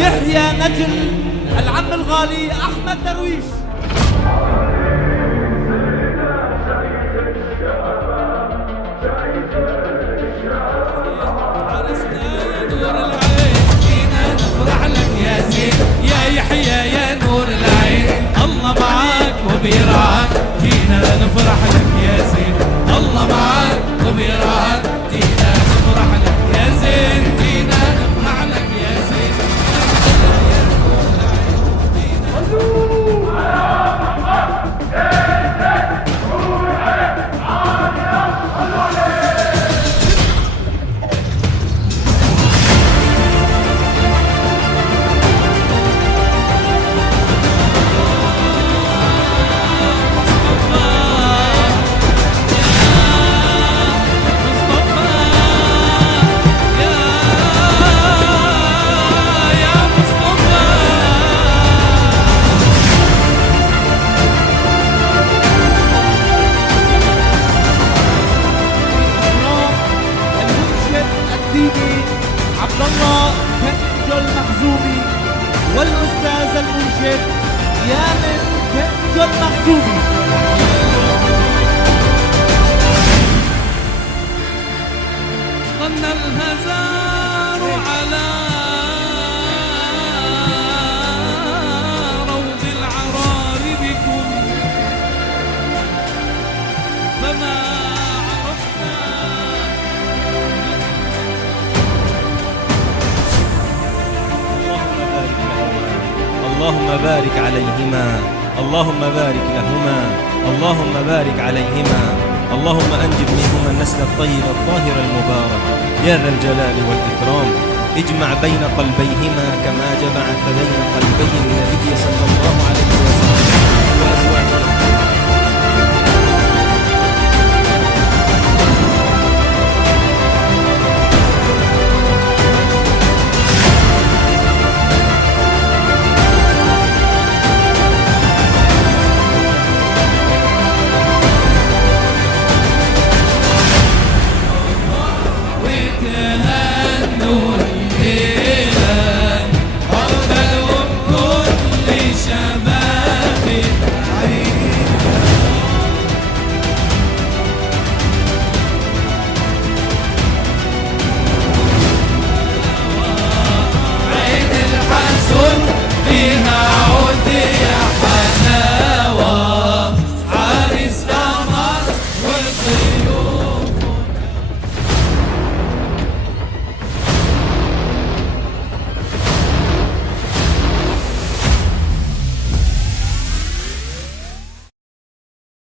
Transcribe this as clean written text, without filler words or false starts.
يحيى نجل العم الغالي أحمد درويش. يا يحيى يا نور العين الله معاك وبيرعاك جينا نفرح لك يا زين الله معاك وبيرعاك جينا نفرح لك يا زين جينا نفرح لك يا زين عبد الله كنجو المخزومي والأستاذ المنشد يامن كنجو المخزومي. ظن الهزار على روض العرار بكم فما اللهم بارك عليهما اللهم بارك لهما اللهم بارك عليهما اللهم أنجب منهما النسل الطيب الطاهر المبارك يا ذا الجلال والإكرام. اجمع بين قلبيهما كما جمعت بين قلبي النبي صلى الله عليه وسلم وأزواجه